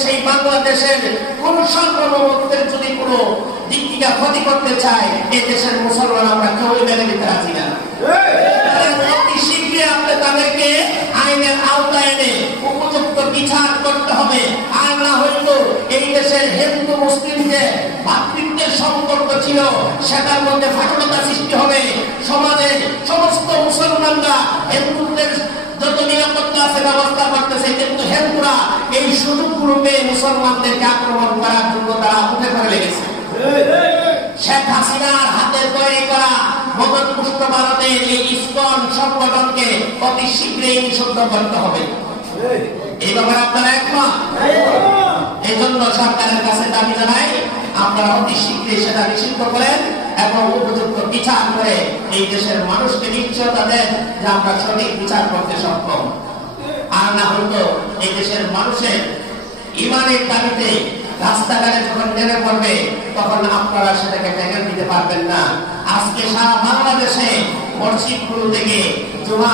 সেই বাংলাদেশের কোন সার্বভৌমত্বের যদি কোনো দিক থেকে ক্ষতি করতে চায়, এই দেশের মুসলমান আমরা কেউই মেনে নিতে রাজি না। অতি শীঘ্রই আপনি তাদেরকে আইনের আওতায় এনে উপযুক্ত বিচার করতে হবে। আর না হইতো এই দেশের হিন্দু মুসলিম যে ভাতৃত্বের সম্পর্ক ছিল সেটার মধ্যে ফাটলতা সৃষ্টি হবে। সমাজে সমস্ত মুসলমানরা হিন্দুদের যত নিরাপত্তা আছে ব্যবস্থা করতেছে, কিন্তু হিন্দুরা এই সুযোগগুলো পেয়ে মুসলমানদেরকে আক্রমণ করার জন্য তারা উঠে পড়ে লেগেছে। শেখ হাসিনার হাতে তৈরি করা মদতপুষ্ট ভারতের এই ইসকন সংগঠনকে অতি শীঘ্রই নিষিদ্ধ করতে হবে। এই ব্যাপারে আপনারা একমত? এই জন্য সরকারের কাছে দাবি জানাই, আপনারা অতি শীঘ্রই সেটা নিষিদ্ধ করেন এবং উপযুক্ত বিচার করে এই দেশের মানুষকে নিশ্চয়তা দেন যে আমরা সঠিক বিচার করতে সক্ষম। আর না হয়তো এই দেশের মানুষের ইমানের দাবিতে রাস্তাঘাটে যখন নেমে পড়বে তখন আপনারা সেটাকে টেনে দিতে পারবেন না। আজকে সারা বাংলাদেশে মসজিদগুলো থেকে জুমা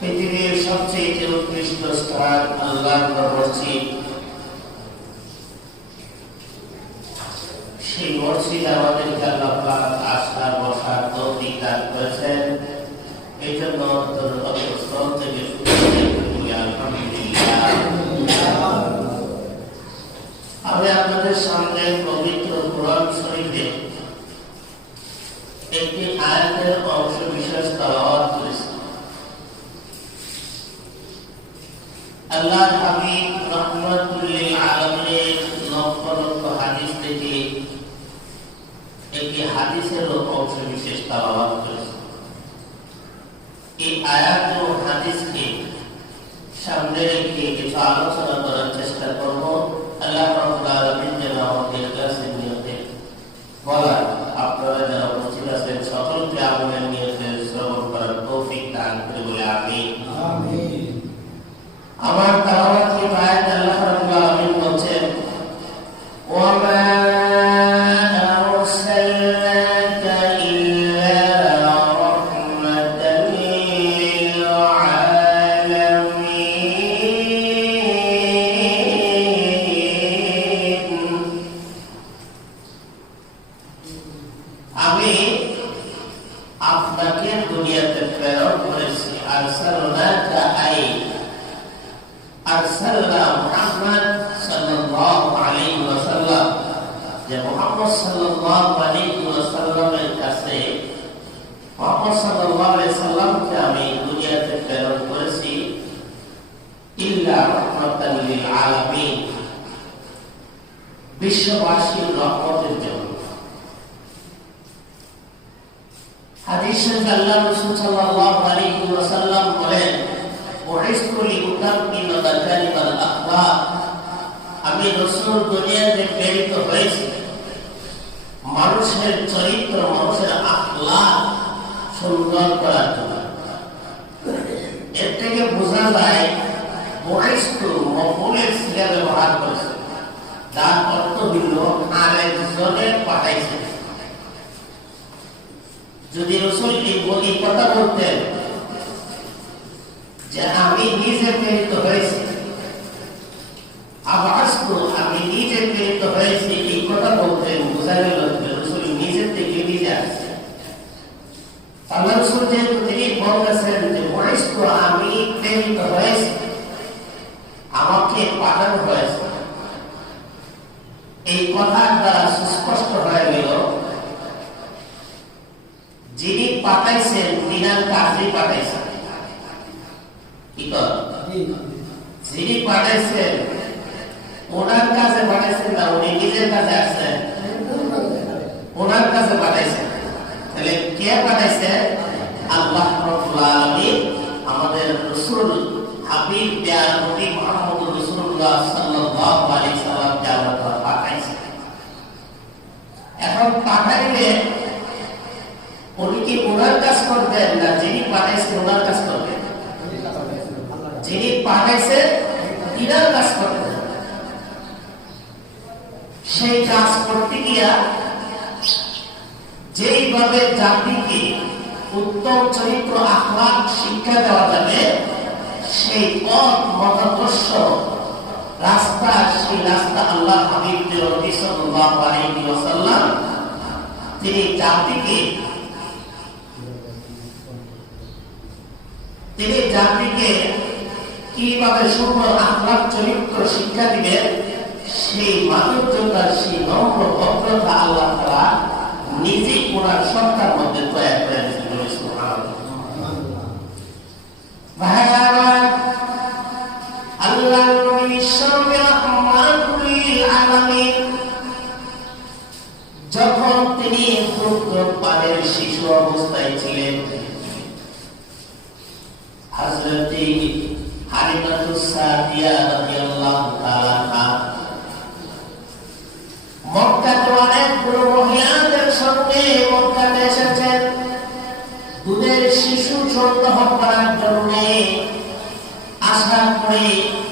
পৃথিবীর সবচেয়ে উৎকৃষ্ট স্থান আল্লাহর মসজিদ। সেই মসজিদ আমাদেরকে আল্লাহ পাক আসার বসার তৌফিক দান করেছেন। এই জন্য অন্তঃস্থল থেকে আলহামদুলিল্লাহ। আমি আপনাদের সামনে পবিত্র কোরআন শরীফে একটি আয়াতের অংশ বিশেষ তেলাওয়াত করেছি। আল্লাহর হাবিব রাহমাতুল লিল আলামিনের লক্ষ লক্ষ হাদিস থেকে একটি হাদিসের অংশ বিশেষ তেলাওয়াত করেছি। এই আয়াত ও হাদিসকে সামনে রেখে কিছু আলোচনা করার চেষ্টা করব। আল্লাহ রাব্বুল আলামিন যেন আমাদের কাছে নিয়তে বলা, আপনারা যারা উপস্থিত আছেন সকলকে আমলের নিয়তে শ্রবণ করার তৌফিক দান করে বলে আমিন। আমার তেলাওয়াত কি আয়াত আল্লাহ রাব্বুল আলামিন বলছেন আমি আপনাকে দুনিয়াতে প্রেরণ করেছি। আরসালনা মুহাম্মদ সাল্লাল্লাহু আলাইহি ওয়াসাল্লাম, যে মুহাম্মদ সাল্লাল্লাহু আলাইহি ওয়াসাল্লামের কাছে মুহাম্মদ সাল্লাল্লাহু আলাইহি সাল্লামকে আমি দুনিয়াতে প্রেরণ করেছি ইল্লা রাহমাতাল লিল আলামিন, বিশ্ববাসীর রহমতের জন্য। হাদিস শরীফে আল্লাহ রাসূল সাল্লাল্লাহু আলাইহি ওয়াসাল্লাম বলেন, বুইসতু লিউতাম্মিমা মাকারিমাল আখলাক, আমি রাসূল দুনিয়াতে প্রেরিত হয়েছি মানুষের চরিত্র, মানুষের আখলাক সুন্দর করার জন্য। এর থেকে বোঝা যায় বুইসতু মফউলের সিগা ব্যবহার করেছে, যার অর্থ হইল আরেকজনের পাঠাইছে। যদি রাসূল এই কথা বলতেন যে আমি নিজে প্রেরিত হয়েছি, আবাসতু আমি নিজে প্রেরিত হয়েছি, এই কথা বলতেন, বোঝা গেল রাসূল নিজে থেকে নিজে আসছে। আল্লাহ রাসূল যেহেতু তিনি বলতেছেন যে বুইসতু আমি প্রেরিত হয়েছি, আমাকে পাঠানো হয়েছে, এই কথার দ্বারা সুস্পষ্ট হয়ে গেল যিনি পাঠাইছেন তিনার কাজে পাঠাইছেন। কি যিনি পাঠাইছেন ওনার কাছে পাঠাইছেন না, উনি নিজের কাছে আসছেন, ওনার কাছে পাঠাইছেন। তাহলে কে পাঠাইছে? আল্লাহ রাব্বুল আলামিন আমাদের রাসূল হাবিব প্যার নবী মুহাম্মদ রাসূলুল্লাহ সাল্লাল্লাহু আলাইহি সাল্লামকে আল্লাহ পাঠাইছেন। এখন পাঠাইলে উনি কি ওনার কাজ করবেন না যিনি পাঠাইছেন ওনার কাজ করবেন? যিনি পাঠাইছেন তিনার কাজ করবেন। সেই কাজ করতে গিয়া যেইভাবে জাতিকে উত্তম চরিত্র আখলাক শিক্ষা দেওয়া যাবে, সেই পথ মতাদর্শ রাস্তা, সেই রাস্তা আল্লাহ হাবিব সাল্লাল্লাহু আলাইহি ওয়াসাল্লাম তিনি জাতিকে কিভাবে সুন্দর আখলাক চরিত্র শিক্ষা দিবেন, সেই মানবতার সেই নম্র ভদ্রতা আল্লাহ তাআলা নিজে ওনার সত্তার মধ্যে তৈরি করে দিয়েছেন। সুবহানাল্লাহ। আল্লাহ নবী বিশ্বনবী রাহমাতুল লিল আলামিন যখন তিনি দুগ্ধ পানের শিশু অবস্থায় ছিলেন, হযরত হালিমাতুস সাদিয়া রাদিয়াল্লাহু তাআলা মক্কাতে অনেকগুলো মহিলাদের সঙ্গে মক্কাতে এসেছেন দুধের শিশু সন্তান করার জন্য। আসার পরে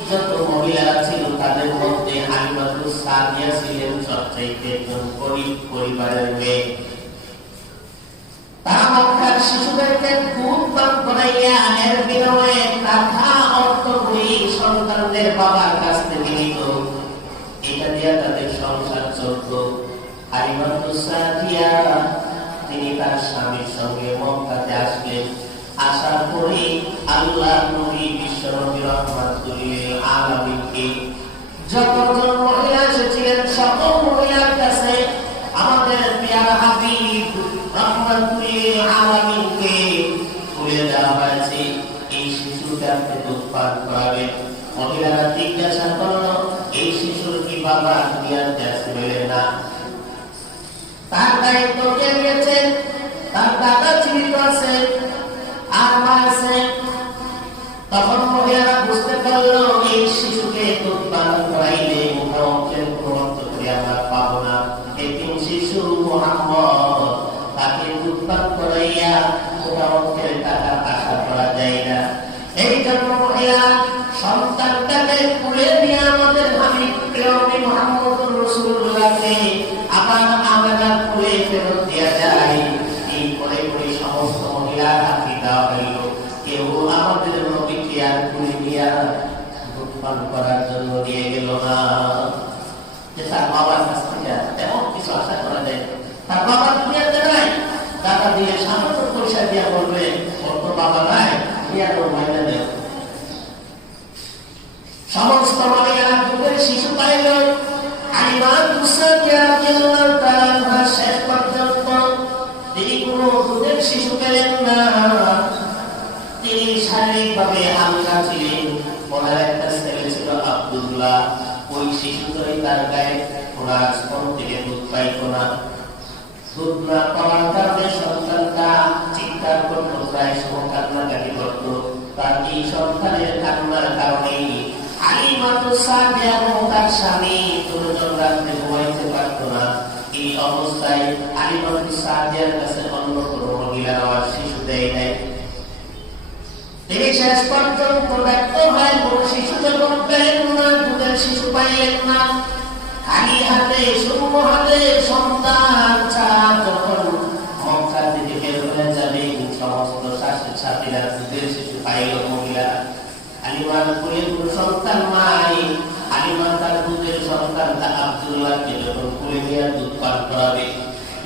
যত মহিলারা ছিল তাদের মধ্যে হালিমাতুস সাদিয়া ছিলেন সবচাইতে একজন গরীব পরিবারের মেয়ে। তারা মক্কার শিশুদেরকে দুধ পান করাইয়া এর বিনিময়ে টাকা অর্থ করে সন্তানদের বাবার কাছ থেকে নিত, এটা দিয়ে তাদের সংসার চলত। হালিমাতুস সাদিয়া তিনি তার স্বামীর সঙ্গে মক্কাতে আসলেন। আসার পরে আল্লাহ নবী বিশ্বনবী রাহমাতুল লিল আলামিনকে যতজন মহিলা এসেছিলেন সকল মহিলার কাছে আমাদের প্রিয় হাবিব রাহমাতুল লিল আলামিনকে বলে দেওয়া হয়েছে এই শিশুটাকে দুধ পান করাবে। মহিলারা জিজ্ঞাসা করলো, এই শিশুর কি বাবা দুনিয়াতে আসবে না? তার দায়িত্ব কে নিয়েছেন? তার দাদা জীবিত আছে আর মা আছে। তখন মহিলারা বুঝতে পারলো এই শিশুকে দুধ পান করাইলে মুখের কোনো প্রতিক্রিয়া আমরা পাবো না। এতিম শিশু মুহাম্মদ, তাকে দুধ পান করাইয়া মুখের টাকা আশা করা যায় না। এই জন্য মহিলা সন্তানটাকে কুলে নিয়ে আমাদের হাবিব প্রিয় মুহাম্মদ রাসূলুল্লাহকে আবার আমাদের কুলে ফেরত দেয়া যায়। এই করে করে সমস্ত মহিলা হাতি দেওয়া হইল। কেউ আমাদের নবীকে আর কুলে নিয়ে দুধ পান করার জন্য নিয়ে গেল না, যে তার বাবার কাছ থেকে তেমন কিছু আশা করা যায়। তারপর শিশু পেলেন না। তিনি শারীরিকভাবে হালকা ছিলেন। ওনার একটা ছেলে ছিল আব্দুল্লাহ। ওই শিশুটাই তার গায়ে ওনার স্তন থেকে দুধ পাইত না। দুধ না পাওয়ার কারণে সন্তানটা চিৎকার করতো, প্রায় সময় কান্নাকাটি করতো। তার এই সন্তানের কান্নার কারণে হালিমাতুস সাদিয়া এবং তার স্বামী দুজন রাত্রে ঘুমাইতে পারতো না। এই অবস্থায় হালিমাতুস সাদিয়ার কাছে অন্য কোনো মহিলা আমার শিশু দেয় নাই। তিনি শেষ পর্যন্ত ব্যর্থ হয়। কোনো শিশু যখন পেলেন না, দুধের শিশু পাইলেন না, খালি হাতে শূন্য হাতে সন্তান চার যখন মক্কা থেকে বের হয়ে যাবে, সমস্ত সাথীরা দুধের শিশু পাইল মহিলা। হালিমার কোলে কোনো সন্তান নাই। হালিমা তার দুধের সন্তানটা আব্দুল্লাহকে যখন কোলে নিয়ে দুধ পান করাবে,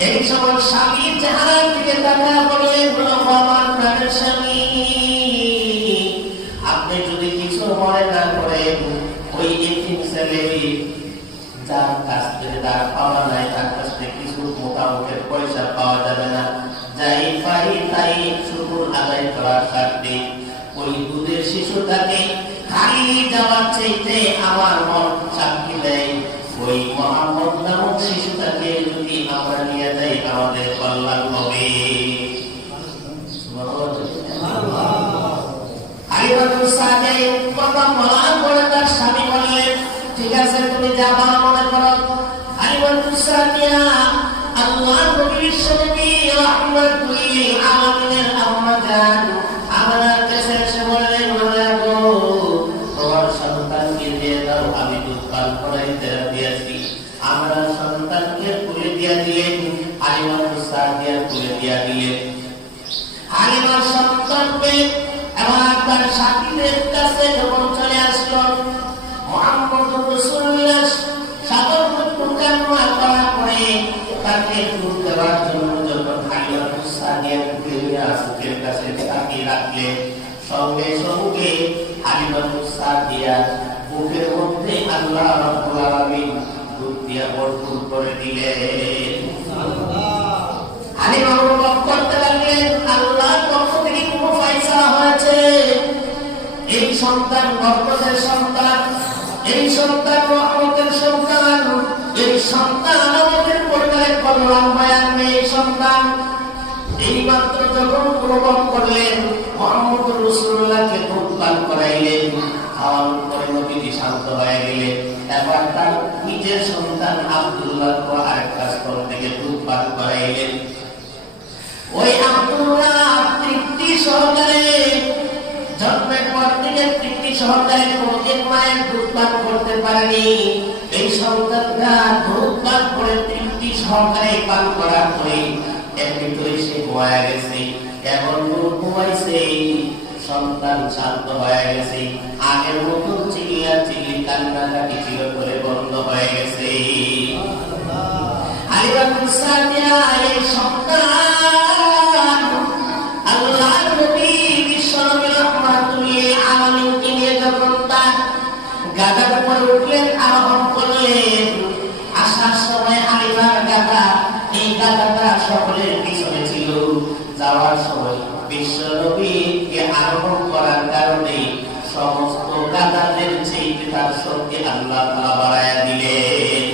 এই সময় স্বামীর চেহারার দিকে তাকায় বললেন, আমার প্রাণের স্বামী, আপনি যদি কিছু মনে না করেন, ওই এতিম ছেলে যার কাছ থেকে তার পাওয়া নাই, তার কাছ থেকে কিছু মোটামুটি পয়সা পাওয়া যাবে না, যাই পাই তাই শুকুর আদায় করার স্বার্থে ওই দুধের শিশুটাকে খালি যাওয়ার চাইতে আমার মন সাক্ষী দেয়, ওই মুহাম্মদ নামক শিশুটাকে যদি আমরা নিয়ে যাই আমাদের কল্যাণ হবে। হালিমাতুস সাদিয়া কথা বলার পরে তার স্বামী বললেন, ঠিক আছে তুমি যা ভালো মনে করো। হালিমাতুস সাদিয়া আল্লাহর নবী বিশ্বনবী রাহমাতুল লিল আলামিনের আম্মা জান আমার কাছে এসে বললেন, গো তোমার সন্তানকে দিয়ে দাও, আমি দুধ পান করাইতে দিয়েছি। আমরা সন্তানকে তুলে দিয়ে দিলেন, হালিমাতুস সাদিয়া তুলে দিয়ে দিলেন। হালিমার সন্তান পেয়ে এবার তার সাথীদের কাছে যখন চলে আসলো, মুহাম্মদ রাসূলুল্লাহ সাদর প্রকার করার পরে তাকে দুধ দেওয়ার জন্য যখন হালিমাতুস সাদিয়া সুখের কাছে তাকিয়ে রাখলে, সঙ্গে সঙ্গে হালিমাতুস সাদিয়া বুকের মধ্যে আল্লাহ রাব্বুল আলামিন দুধ দিয়া ভরপুর করে দিলেন। হালিমা অনুভব করতে লাগলেন, আল্লাহর পক্ষ থেকে কোনো ফয়সালা হয়েছে। এই সন্তান বরকতের সন্তান, এই সন্তান রহমতের সন্তান, এই সন্তান আমাদের পরিবারের কল্যাণ বয়ে আনবে। এই সন্তান এই মাত্র যখন অনুভব করলেন, মুহাম্মদ রাসূলুল্লাহকে দুধ পান করাইলেন, খাওয়ানোর পরে নবীজি শান্ত হয়ে গেলেন। এবার তার নিজের সন্তান আব্দুল্লাহকে আরেকটা স্তর থেকে দুধ পান করাইলেন। ওই আব্দুল্লাহ তৃপ্তি সহকারে জন্মের পর থেকে তৃপ্তি সহকারে কোনদিন মায়ের দুধ পান করতে পারেনি। এই সন্তানটা দুধ পান করে তৃপ্তি সহকারে পান করার পরে এর ভিতরে সে ঘুমায় গেছে। এমন ঘুমাইছে, সন্তান শান্ত হয়ে গেছে, আগের মতো চিল্লা চিল্লি কান্নাকাটি ছিল করে বন্ধ হয়ে গেছে। হালিমাতুস সাদিয়া এই সন্তান আল্লাহর নবী বিশ্বনবী রাহমাতুল লিল আলামিনকে নিয়ে যখন তার গাদার উপর উঠলেন, আরোহণ করলেন, আসার সময় হালিমার গাদা, এই গাদাটা সকলের পিছনে ছিল। যাওয়ার সময় বিশ্বনবীকে আরোহণ করার কারণে সমস্ত গাদাদের চেয়ে তার শক্তি আল্লাহ তাআলা বাড়ায়া দিলেন।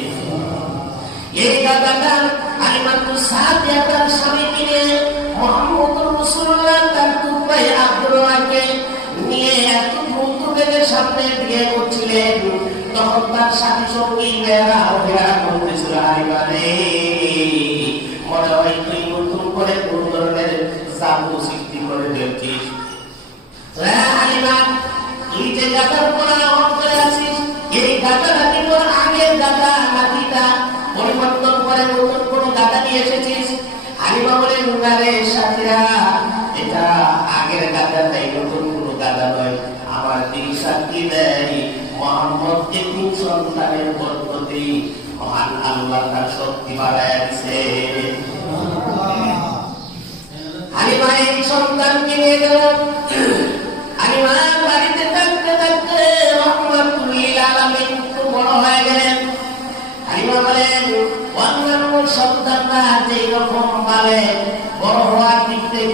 এই গাদাটা হালিমাতুস সাদিয়া তার স্বামীকে নিয়ে মুহাম্মদ রাসূলুল্লাহ তার দুধ ভাই আব্দুল্লাহকে নিয়ে এত দ্রুত বেগে সামনে দিয়ে উঠছিলেন, তখন তার সাথী সঙ্গী মেয়েরা অভিনয় করতেছিল, হালিমা রে, মনে হয় তুই নতুন করে কোন ধরনের জাদু সৃষ্টি করে ফেলছিস। হালিমা, তুই যে গাদার উপর আরোহণ করে আছিস, এই গাদাটা কি তোর আগের গাদা নাতিটা পরিবর্তন করে নতুন কোন গাদা নিয়ে এসেছিস? হালিমা বলেন, না রে সাথীরা, এটা আগের গাদা, তাই নতুন কোন গাদা নয়। আমার দিন সাক্ষী দেয়, মুহাম্মদ এতিম সন্তানের বরকতে মহান আল্লাহ তার শক্তি বাড়ায় দিয়েছে। হালিমা এই সন্তানকে নিয়ে গেল। হালিমা বাড়িতে থাকতে থাকতে রাহমাতুল লিল আলামিন খুব বড় হয়ে গেলেন। হালিমা বলেন, অন্যান্য সন্তানরা যেই রকম পারে বড় হওয়ার দিক থেকে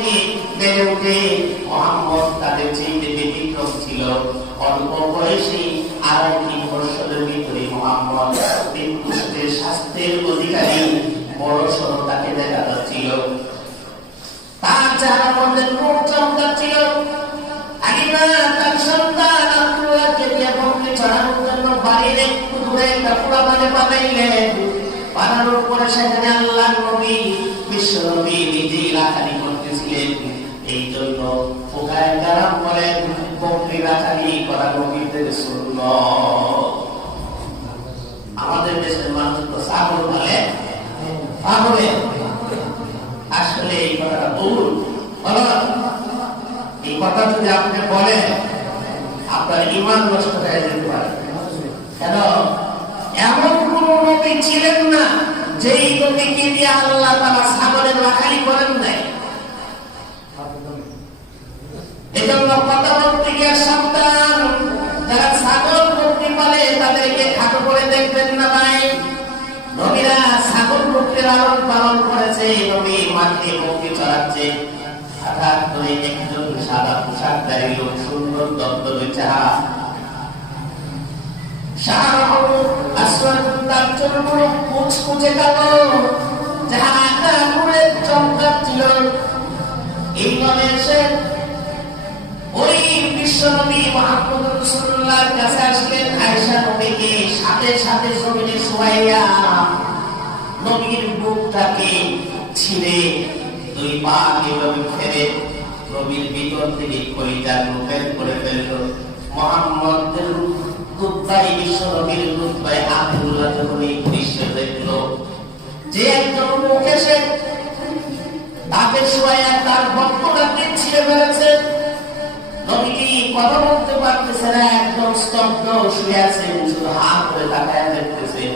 চেহারা মধ্যে নূর চমকাচ্ছিল। হালিমা তার সন্তান আব্দুল্লাহকে নিয়ে বকরি চড়ানোর জন্য বাড়ির একটু দূরে একটা কুড়া বানাইলেন। বানানোর পরে সেখানে আল্লাহর নবী বিশ্ব নবী নিজেই রাখালি করতেছিলেন। এই জন্য ফুকায়ে কেরাম বলেন বকরি রাখালি করা নবীদের সুন্নাত। আমাদের দেশের মানুষ তো ছাগল বলে পাগলে, আসলে এই কথাটা ভুল। এই কথা যদি আপনি বলেন আপনার ঈমান নষ্ট হয়ে যেতে পারে। কেন? এমন কোন নবী ছিলেন না যেই নবীকে দিয়ে আল্লাহ তাআলা ছাগলের রাখালি করেন নাই। এজন্য কথা বলতে গিয়ে সাবধান, যারা ছাগল বকরি পালে তাদেরকে খাটো করে দেখবেন না ভাই। নবীরা ছাগল বকরির লালন পালন করেছে, নবী মাঠে বকরি চড়াচ্ছে, হঠাৎ করে একজন সাদা পোশাকধারী লোক, সুন্দর দবদবে চেহারা, তার চুলগুলো কুচকুচে কালো, যাহা আকারে চমকাচ্ছিল, এইভাবে এসে ওই বিশ্বনবী মুহাম্মদ রাসূলুল্লাহর কাছে আসলেন। আয়েশা নবীকে সাথে সাথে জমিনে শোয়াইয়া নবীর বুকটাকে ছিঁড়ে দুই পা এভাবে ফেলে নবীর ভিতর থেকে কলিজার রূপের করে ফেলল। মুহাম্মদের রূপটাই বিশ্বনবীর রূপটাই আব্দুল্লাহ যখন এই দৃশ্য দেখল, যে একজন লোক এসে তাকে শোয়াইয়া তার বক্ষটাকে ছিঁড়ে ফেলেছে। নবীজি কথা বলতে পারতেছে না, একদম স্তব্ধ শুয়ে আছেন, শুধু হাত ধরে তাকায় দেখতেছেন।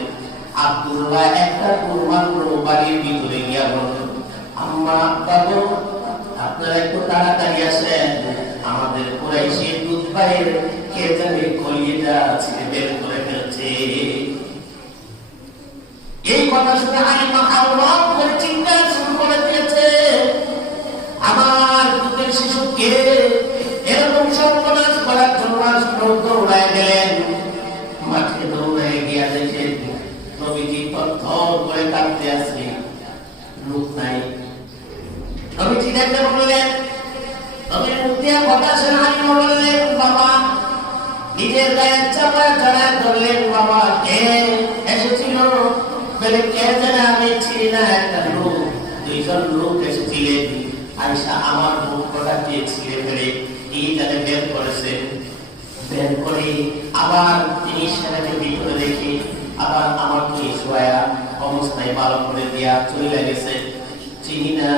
আব্দুল্লাহ একটা কুরবান বাড়ির ভিতরে গিয়া বলল, আম্মা বাবু আপনারা একটু তাড়াতাড়ি আসেন, আমাদের কুরাইশের দুধ ভাইয়ের কে জানে কলিজা ছিঁড়ে বের করে ফেলছে। এই কথা শুনে হালিমা আল্লাহ করে চিন্তা শুরু করে দিয়েছে, আমার দুধের শিশুকে এরকম সর্বনাশ করার জন্য দৌড়ায় গেলেন। মাঠে দৌড়ায় গিয়া দেখে নবীজি থরথর করে কাঁপতে আছে, লোক নাই। নবীজি দেখতে বললেন, নবীর মুখ দিয়ে কথা শুনে হালিমা বললেন, বাবা, নিজের গায়ের চামড়া জড়ায় ধরলেন, বাবা কে এসেছিল? বলে কে জানে, আমি চিনি না, একটা লোক, দুইজন লোক এসেছিলেন। আয়েশা আমার বুকটা দিয়ে ছিঁড়ে ফেলে এই জানে বের করেছে। বের করে আবার তিনি সেটাকে ভিতরে রেখে আবার আমাকে শোয়া অবস্থায় ভালো করে দিয়া চলে গেছে, চিনি না।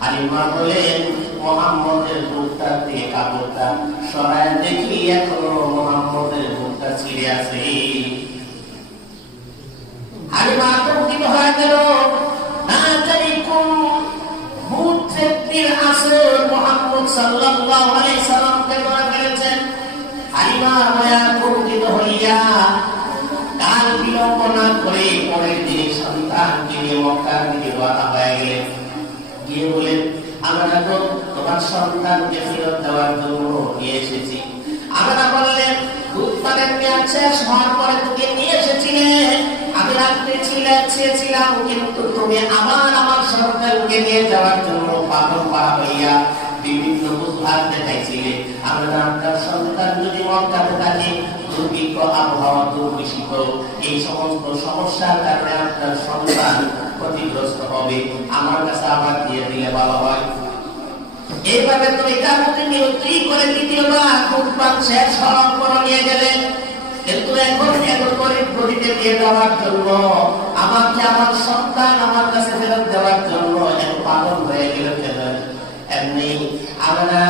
হালিমা বলেন, মুহাম্মদের বুকটা দিয়ে কাপড়টা সরায় দেখি এখনো মুহাম্মদের বুকটা ছিঁড়ে আছে। হালিমা আতঙ্কিত হয়ে গেল, না জানি কোন ভূত চেত্রীর আসর মুহাম্মদ সাল্লাল্লাহু আলাইহি সাল্লামকে ধরে ফেলেছেন। হালিমা আতঙ্কিত হইয়া কাল বিলম্ব না করে পরের দিন সন্তানকে নিয়ে মক্কার দিকে রওনা হয়ে গেলেন। গিয়ে বলেন, আমরা তো তোমার সন্তানকে ফেরত দেওয়ার জন্য নিয়ে এসেছি। আমরা বললেন, দুধ পানের মেয়াদ শেষ হওয়ার পরে তোকে নিয়ে এসেছিলে, আমি রাখতে চেয়েছিলাম, কিন্তু তুমি আবার আমার সন্তানকে নিয়ে যাওয়ার জন্য পাগল পাড়া হইয়া বিভিন্ন বুঝভাগ দেখাইছিলে। আমরা আপনার সন্তান যদি মক্কাতে থাকে, দুর্ভিক্ষ আবহাওয়া, দুর্বিষিত এই সমস্ত সমস্যার কারণে আপনার সন্তান ক্ষতিগ্রস্ত হবে, আমার কাছে আবার দিয়ে দিলে ভালো হয়। এইভাবে তুমি কাকুকে নিয়ন্ত্রণ করে দ্বিতীয়বার কুরবান শেষ হওয়ার পর নিয়ে গেলেন। কিন্তু এখন এত গরিব গরিবে দিয়ে দেওয়ার জন্য, আমাকে আমার সন্তান আমার কাছে ফেরত দেওয়ার জন্য এত পাগল হয়ে গেল কেন? এমনি আমরা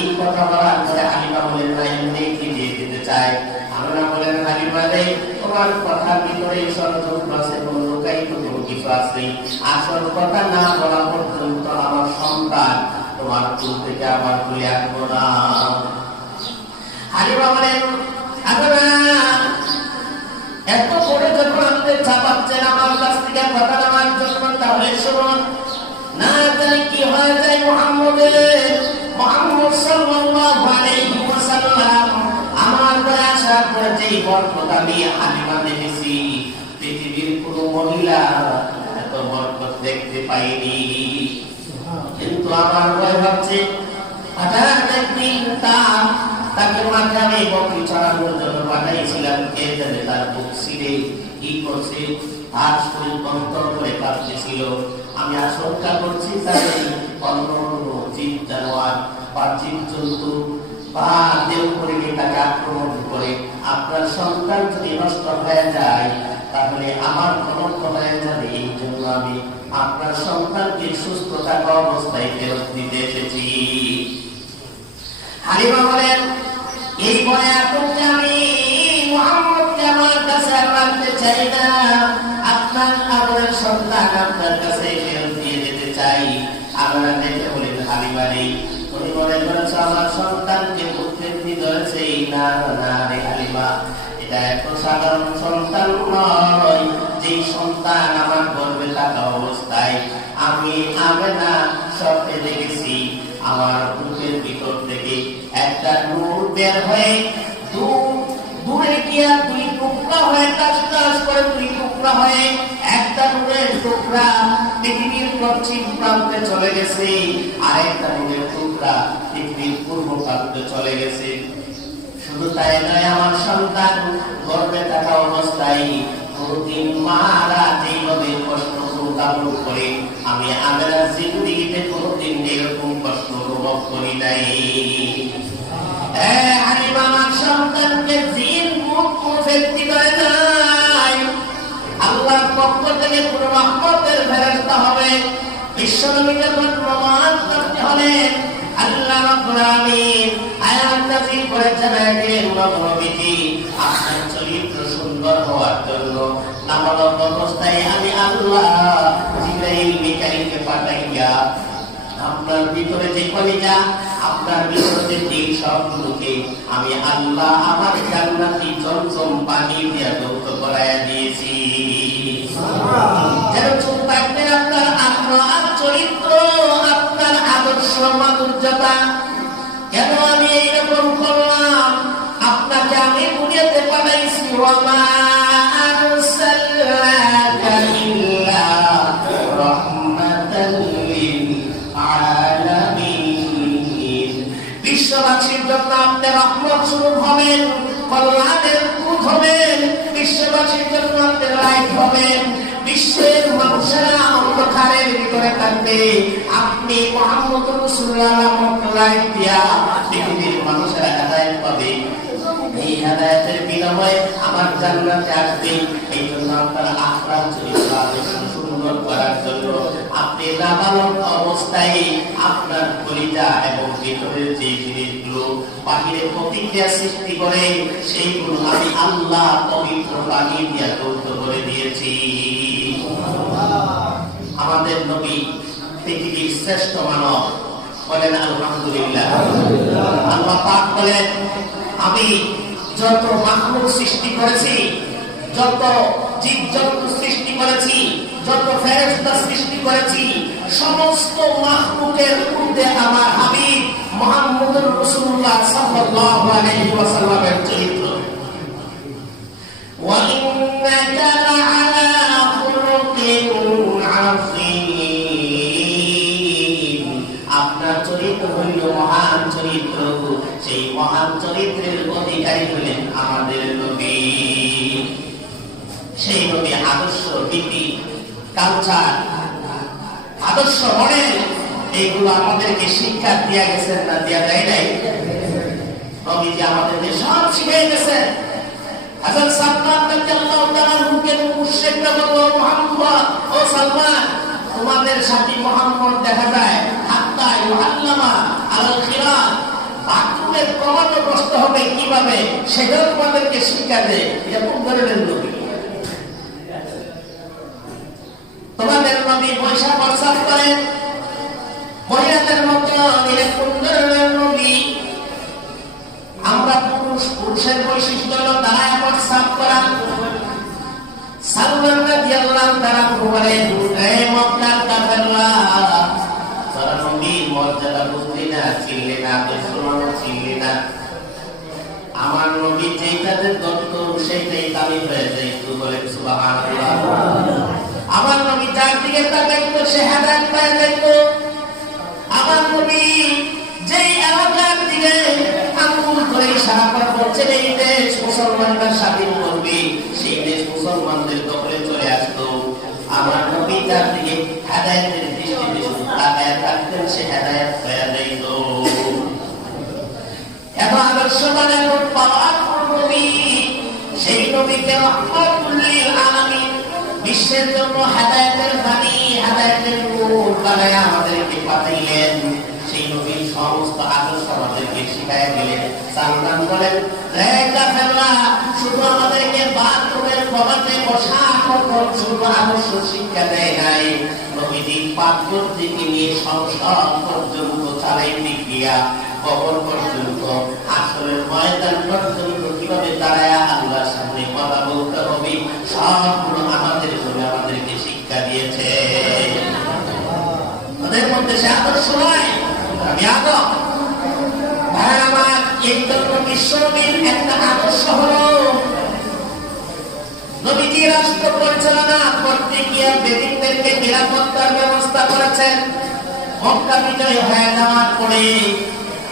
এই কথা বলার পরে হালিমা বলেন, না এমনি কি দিয়ে দিতে চাই। আমরা বলেন, হালিমা রে, তোমার কথার ভিতরে ষড়যন্ত্র আছে, লুকাই কোনো কিছু আছে। আসল কথা না বলা পর্যন্ত আমার সন্তান তোমার চুল থেকে আবার তুলে আনবো না। হালিমা বলেন, এত করে যখন আমাদের চাপাচ্ছেন আমার কাছ থেকে কথা নেওয়ার জন্য, তাহলে শুনুন, না জানি কি হয়ে যায় মুহাম্মদ সাল্লাল্লাহু আলাইহি ওয়াসাল্লাম আমার ঘরে আসার পর যেই বরকত আমি হালিমা দেখেছি, পৃথিবীর কোন মহিলা এত বরকত দেখতে পাইনি। কিন্তু আমার ভয় হচ্ছে হঠাৎ একদিন তাকে মাঝে বকরি চড়ানোর জন্য পাঠাইছিলাম, কে জানে তার বুক ছিঁড়ে কি করছে, আর শরীর কন্তর করে কাঁপতেছিল। আমি আশঙ্কা করছি তাদের অন্য জীব জানোয়ার বা জীব জন্তু বা দেহ করে তাকে আক্রমণ করে আপনার সন্তান যদি নষ্ট হয়ে যায় তাহলে আমার কলঙ্ক হয়ে যাবে। এই জন্য আমি আপনার সন্তানকে সুস্থ থাকা অবস্থায় ফেরত দিতে এসেছি। হালিমা বলেন, এই বলে আপনি আমি মুহাম্মদকে আমার কাছে রাখতে চাই না, আপনার আদরের সন্তান আপনার কাছে ফেরত দিয়ে যেতে চাই। আমরা দেখে বলেন হালিমা রে, উনি মনে করেছে আমার সন্তানকে বুদ্ধি ধরেছে। না না রে হালিমা, এটা এত সাধারণ সন্তান নয়, যে সন্তান আমার গর্ভে থাকা অবস্থায় আমি আমেনা স্বপ্নে দেখেছি আমার বুকের ভিতর থেকে একটা নূর বের হয়ে দূরে গিয়া দুই টুকরা হয়ে টাস টাস করে দুই টুকরা হয়ে একটা নূরের টুকরা পৃথিবীর পশ্চিম প্রান্তে চলে গেছে, আর একটা নূরের টুকরা পৃথিবীর পূর্ব প্রান্তে চলে গেছে। শুধু তাই নয়, আমার সন্তান গর্ভে থাকা অবস্থায় প্রতিদিন মারা যেভাবে কষ্ট অনুভব করে আমি আমার জিন্দেগিতে কোনোদিন এরকম কষ্ট অনুভব করি নাই। আমার সন্তানকে জিন ভূত কোনো ব্যক্তি করে নাই, আল্লাহর পক্ষ থেকে কোনো রহমতের ফেরেশতা হবে। বিশ্বনবীকে প্রমাণ করতে হলে আল্লাহ রাব্বুল আলামিন আয়াত নাযিল করে জানালেন, নবীজি আপনার চরিত্র সুন্দর হওয়ার জন্য নাবালক অবস্থায় আমি আল্লাহ জিবরাইল মিকাইলকে পাঠাইয়া আপনার ভিতরে যে কলিজা, আপনার ভিতরে যে সবগুলোকে আমি আল্লাহ আমার জান্নাতি জমজম পানি দিয়ে দৌত করাইয়া দিয়েছি। যেরকম থাকবেন আপনার আপনার চরিত্র, আপনার আদর্শ মাধুর্যতা। কেন আমি এইরকম করলাম? আপনাকে আমি দুনিয়াতে পাঠাইছি, ওয়ামা আরসালনাকা ইল্লা রাহমাতাল লিল আলামিন। বিশ্ববাসীর জন্য আপনি রহমত স্বরূপ হবেন, কল্যাণের দূত হবেন, বিশ্ববাসীর জন্য আপনি লাইট হবেন। বিশ্বের মানুষেরা অন্ধকারের ভিতরে থাকবে, আপনি মুহাম্মদ রাসূলুল্লাহ নামক লাইট দিয়া পৃথিবীর মানুষেরা হেদায়েত পাবে। এই হেদায়েতের বিনিময়ে আমার জান্নাতে আসবে। এই জন্য আপনার আখলাক চরিত্র আদর্শ সুন্দর করার জন্য আপনি নাবালক অবস্থায় আপনার কলিজা এবং ভিতরের যে জিনিসগুলো বাহিরে প্রতিক্রিয়া সৃষ্টি করে সেইগুলো আমি আল্লাহ পবিত্র পানি দিয়া তৌত করে দিয়েছি। আমাদের নবী পৃথিবীর শ্রেষ্ঠ মানব, বলেন আলহামদুলিল্লাহ। আল্লাহ পাক বলেন, আমি যত মাখলুক সৃষ্টি করেছি, যত জীবজন্তু সৃষ্টি করেছি, যত ফেরেশতা সৃষ্টি করেছি, সমস্ত মাখলুকের মধ্যে আমার হাবিব মুহাম্মদুর রাসূলুল্লাহ সাল্লাল্লাহু আলাইহি ওয়াসাল্লামের চরিত্র। ওয়া ইন্নাকা লাআলা খুলুকিন আযীম। আপনার চরিত্র হইল মহান চরিত্র, সেই মহান চরিত্রের অধিকারী হলেন আমাদের নবী। সেই নবী আদর্শ, নীতি, কালচার, আদর্শ, মডেল এইগুলো আমাদেরকে শিক্ষা দিয়া গেছেন না দিয়া দেয় নাই? নবীজি আমাদেরকে সব শিখিয়ে গেছেন। হযরত সালমান রাদিয়াল্লাহু তাআলা হুকে মুশরিকরা বলল, মুহাম্মদ, ও সালমান, তোমাদের সাথী মুহাম্মদ দেখা যায় হাত্তা ইউআল্লামা আলাল খিরাত, বাথরুমের প্রমাণও প্রশ্ন হবে কিভাবে সেটাও তোমাদেরকে শিক্ষা দেয়। এটা কোন ধরনের নবী? তোমাদের নবী পয়সা প্রস্তাব করেন মহিলাদের মতো, নিলে কোন ধরনের নবী? আমরা পুরুষের বৈশিষ্ট্য হলো দাঁড়ায় প্রস্তাব করা। সালমান রাদিয়াল্লাহু তাআলা বলেন, হে মক্কার কাফেররা, তোরা নবীর মর্যাদা বুঝলি না, চিনলি না, দুশমনও চিনলি না। আমার নবী যেটাতে দত্ত সেইটাই দাবি হয়ে যায়। তুই বলেন সুবহানাল্লাহ। আমার নবী যার দিকে তাকাইতো সে হেদায়েত পেয়ে যেত, মুসলমানরা স্বাধীন করবে, সেই দেশ মুসলমানদের দখলে চলে আসতো। আমার নবী তার দিকে হেদায়েতের দৃষ্টিতে তাকায় থাকতেন, সে হেদায়েত হয়ে যাইত। এত আদর্শবানের পাওয়ারফুল নবী, সেই নবীকে রহমাতুল লিল আলামিন, বিশ্বের জন্য হেদায়েতের বাণী, হেদায়েতের নূর বানায় আমাদেরকে পাঠাইলেন। সেই নবীর সমস্ত আদর্শ আমাদেরকে শিখায় দিলেন। সালমান বলেন, হে কাফেররা, শুধু আমাদেরকে বাথরুমের কবাটে বসা শুধু আদর্শ শিক্ষা দেয় নাই, নবীজি পাথর থেকে নিয়ে সংসদ পর্যন্ত চালাইতে গিয়া কবর পর্যন্ত, আসরের ময়দান পর্যন্ত কিভাবে দাঁড়ায় আল্লাহর সামনে কথা বলতে হবে, সবগুলো আমাদের জন্য আমাদেরকে শিক্ষা দিয়েছে। ওদের মধ্যে সে আদর্শ নয়, আমি আদম ভাই আমার। এই জন্য বিশ্বনবীর একটা আদর্শ হলো, নবীজি রাষ্ট্র পরিচালনা করতে গিয়ে বেদিনদেরকে নিরাপত্তার ব্যবস্থা করেছেন। মক্কা বিজয় হয়ে যাওয়ার পরে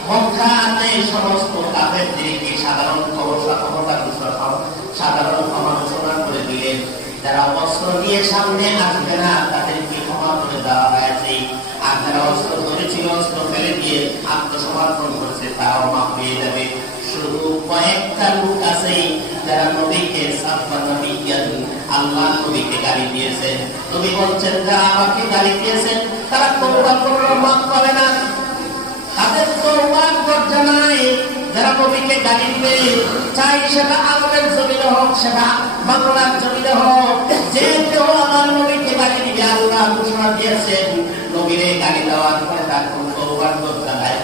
মক্কাতে সমস্ত কাফেরদেরকে সাধারণ ক্ষমা ঘোষণা করে দিলেন। যারা অস্ত্র নিয়ে সামনে আসবে না তাদেরকে ক্ষমা করে দেওয়া হয়েছে, আর যারা অস্ত্র ধরেছিল অস্ত্র ফেলে দিয়ে আত্মসমর্পণ করেছে তারাও মাফ পেয়ে যাবে। শুধু কয়েকটা লোক আছে যারা নবীকে আল্লাহ নবীকে গালি দিয়েছেন। নবী বলছেন, যারা আমাকে গালি দিয়েছেন তারা তওবা করলেও মাফ পাবে না, তাদের তওবার দরজা নাই। যারা নবীকে গালি দিবে, চাই সেটা আরবের জমিনে হোক, সেটা বাংলার জমিনে হোক, যে কেউ আমার নবীকে গালি দিবে, আল্লাহ ঘোষণা দিয়েছেন নবীরে গালি দেওয়ার পরে তার কোন তওবার দরজা নাই।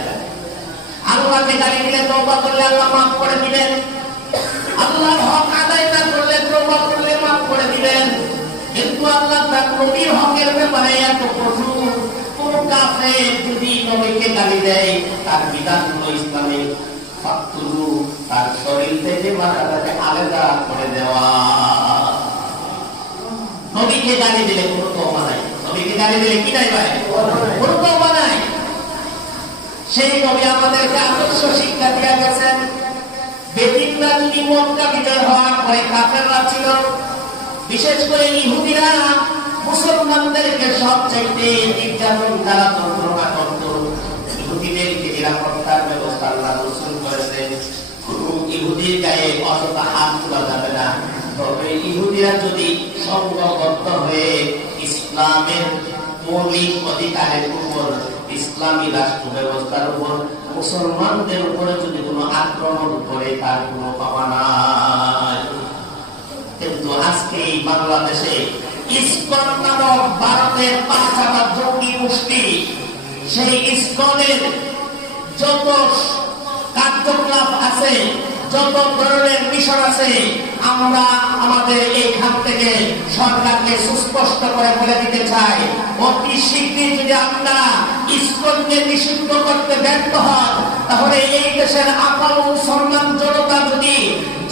আল্লাহকে গালি দিলে তওবা করলে আল্লাহ মাফ করে দিবেন, আল্লাহর হক আদায় না করলে তওবা করলে মাফ করে দিবেন। কিন্তু আল্লাহ তার নবীর হকের ব্যাপারে এত কঠোর, কোন কাফের যদি নবীকে গালি দেয় তার বিধানগুলো ইসলামে ফাকতুলু, তার শরীর থেকে মাথাটাকে আলাদা করে দেওয়া। নবীকে গালি দিলে কোনো তওবা নাই, নবীকে গালি দিলে কি নাই ভাই? কোনো তওবা নাই। সেই নবী আমাদেরকে আদর্শ শিক্ষা দিয়ে গেছেন। বেদিনরা যদি মক্কা বিজয় হওয়ার পরে কাফেররা ছিল, বিশেষ করে ইহুদিরা মুসলমানদেরকে সবচাইতে নির্যাতন দ্বারা যন্ত্রণা করত। ইহুদিদেরকে নিরাপত্তার ব্যবস্থা আল্লাহ রাসূল করেছেন। ইহুদির গায়ে অযথা হাত তোলা যাবে না, তবে ইহুদিরা যদি সংঘবদ্ধ হয়ে ইসলামের মৌলিক অধিকারের উপর, ইসলামী রাষ্ট্র ব্যবস্থার উপর, মুসলমানদের উপরে যদি কোনো আক্রমণ করে তার কোনো পাওয়া নাই। কিন্তু আজকে এই বাংলাদেশে ইসকন নামক ভারতের পাঁচটা জঙ্গি গোষ্ঠী, সেই ইসকনের যত কার্যকলাপ আছে, যত ধরনের মিশন আছে, আমরা আমাদের এইখান থেকে সরকারকে সুস্পষ্ট করে বলে দিতে চাই, অতি শীঘ্রই যদি আমরা ইসকনকে নিষিদ্ধ করতে ব্যর্থ হন, তাহলে এই দেশের আপাল মুসলমান জনতা যদি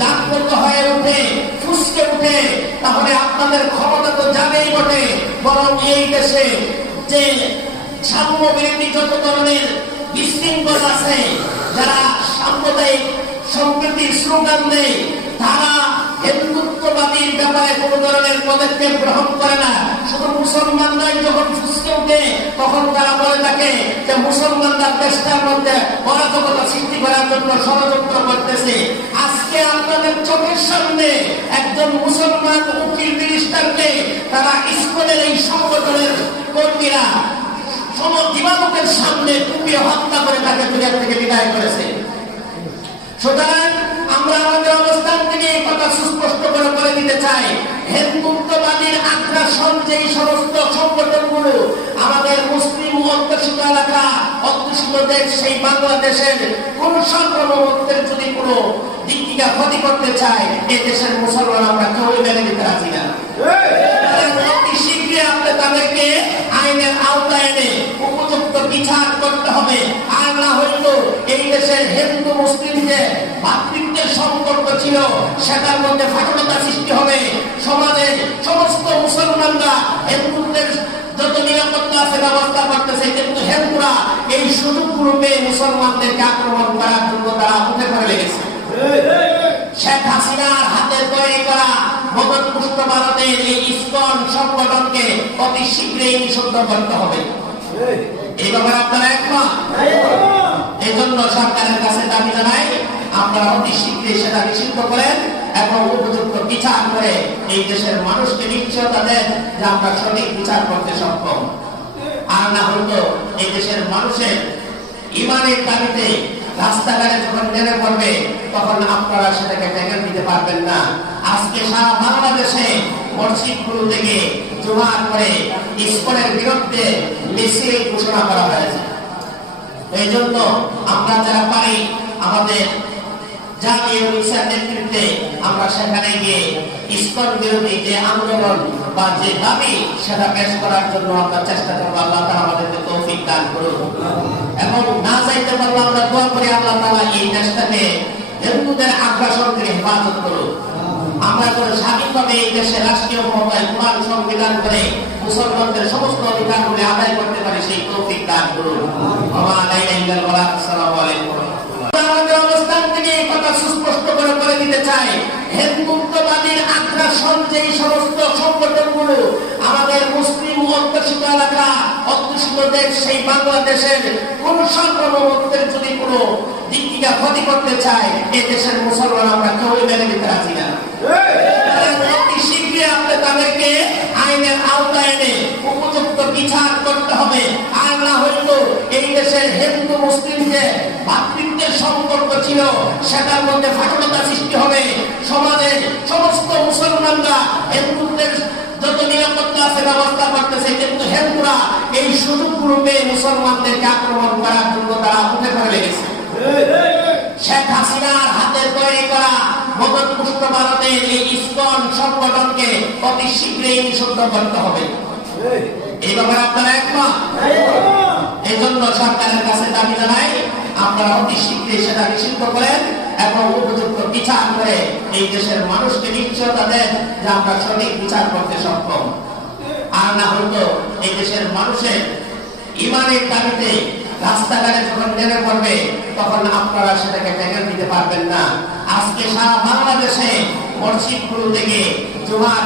জাগ্রত হয়ে উঠে, ফুসকে উঠে, তাহলে আপনাদের ক্ষমতা তো যাবেই বটে, বরং এই দেশে যে সাম্য বিরোধী যত ধরনের বিশৃঙ্খল আছে, যারা সাম্প্রদায়িক সম্প্রীতির স্লোগান দেয়, তারা হিন্দুত্ববাদীর ব্যাপারে কোন ধরনের পদক্ষেপ গ্রহণ করে না। শুধু মুসলমানরাই যখন ফুসকে উঠে তখন তারা বলে থাকে যে মুসলমানরা দেশটার মধ্যে অরাজকতা সৃষ্টি করার জন্য ষড়যন্ত্র করতেছে। আজকে আপনাদের চোখের সামনে একজন মুসলমান উকিল ব্যারিস্টারকে তারা ইসকনের এই সংগঠনের কর্মীরা দিবালোকের সামনে কুপিয়ে হত্যা করে তাকে দুনিয়া থেকে বিদায় করেছে। সুতরাং আমরা আমাদের অবস্থান থেকে এই কথা সুস্পষ্ট করে বলে দিতে চাই, হিন্দুত্ববাদীর আগ্রাসন যে সমস্ত সংগঠনগুলো আমাদের মুসলিম অধ্যুষিত এলাকা, অধ্যুষিত দেশ, সেই বাংলাদেশের কোন সার্বভৌমত্বের যদি কোনো দিক থেকে ক্ষতি করতে চায়, এই দেশের মুসলমান আমরা কেউ মেনে নিতে রাজি না। অতি শীঘ্রই আপনি তাদেরকে আইনের আওতায় এনে উপযুক্ত বিচার করতে হবে। আর না হইতো এই দেশের হিন্দু মুসলিম যে ভাতৃত্বের সম্পর্ক ছিল সেটার মধ্যে ফাটলতা সৃষ্টি হবে। সমাজে সমস্ত মুসলমানরা হিন্দুদের যত নিরাপত্তা আছে ব্যবস্থা করতেছে, কিন্তু হিন্দুরা এই সুযোগগুলো পেয়ে মুসলমানদেরকে আক্রমণ করার জন্য তারা উঠে পড়ে লেগেছে। শেখ হাসিনার হাতে তৈরি করা মদতপুষ্ট ভারতের এই ইসকন সংগঠনকে অতি শীঘ্রই নিষিদ্ধ করতে হবে। এই ব্যাপারে আপনারা একমত? এই জন্য সরকারের কাছে দাবি জানাই, আপনারা অতি শীঘ্রই সেটা নিষিদ্ধ করেন এবং উপযুক্ত বিচার করে এই দেশের মানুষকে নিশ্চয়তা দেন যে আমরা সঠিক বিচার করতে সক্ষম। আর না হয়তো এই দেশের মানুষের ইমানের দাবিতে রাস্তাঘাটে যখন নেমে পড়বে তখন আপনারা সেটাকে টেনে দিতে পারবেন না। আজকে সারা বাংলাদেশে মসজিদগুলো থেকে জোয়ার করে ইসকনের বিরুদ্ধে মিছিল ঘোষণা করা হয়েছে। এই জন্য আমরা যারা পারি আমাদের জাতীয় নেতৃত্বে আমরা সেখানে গিয়ে ইসকন বিরোধী যে আন্দোলন বা যে দাবি সেটা পেশ করার জন্য আমরা চেষ্টা করবো। আল্লাহ তাআলা আমাদেরকে তৌফিক দান করুন এবং না চাইতে পারলে আমরা দোয়া করি আল্লাহ তাআলা এই দেশটাকে হিন্দুদের আগ্রাসন থেকে হেফাজত করুন। আমরা করে স্বাধীনভাবে এই দেশে রাষ্ট্রীয় ক্ষমতায় কোরআন সংবিধান করে মুসলমানদের সমস্ত অধিকারগুলি আদায় করতে পারি সেই তৌফিক দান করুন। আসসালামু আলাইকুম। আমাদের অবস্থান থেকে এই কথা সুস্পষ্ট করে দিতে চাই, হিন্দুত্ববাদীর আগ্রাসন যেই সমস্ত সংগঠনগুলো আমাদের মুসলিম অধ্যুষিত এলাকা অধ্যুষিত দেশ সেই বাংলাদেশের কোন সার্বভৌমত্বের যদি কোনো দিক থেকে ক্ষতি করতে চায় এই দেশের মুসলমান আমরা কেউই মেনে নিতে রাজি না। অতি শীঘ্রই আপনি তাদেরকে আইনের আওতায় এনে উপযুক্ত বিচার করতে হবে। আর না হইল এই দেশের হিন্দু মুসলিম যে ভাতৃত্বের সম্পর্ক ছিল সেটার মধ্যে ফাটলতা সৃষ্টি হবে। সমাজে সমস্ত মুসলমানরা হিন্দুদের যত নিরাপত্তা আছে ব্যবস্থা করতেছে, কিন্তু হিন্দুরা এই সুযোগগুলো পেয়ে মুসলমানদেরকে আক্রমণ করার জন্য তারা উঠে পড়ে লেগেছে। শেখ হাসিনার হাতে তৈরি করা মদতপুষ্ট ভারতের এই ইসকন সংগঠনকে অতি শীঘ্রই নিষিদ্ধ করতে হবে। এই ব্যাপারে আপনারা একমত? এই জন্য সরকারের কাছে দাবি জানাই, আপনারা অতি শীঘ্রই সেটা নিষিদ্ধ করেন এবং উপযুক্ত বিচার করে এই দেশের মানুষকে নিশ্চয়তা দেন যে আমরা সঠিক বিচার করতে সক্ষম। আর না হয়তো এই দেশের মানুষের ইমানের দাবিতে রাস্তাঘাটে যখন নেমে পড়বে তখন আপনারা সেটাকে টেনে দিতে পারবেন না। আজকে সারা বাংলাদেশে মসজিদগুলো থেকে জোয়ার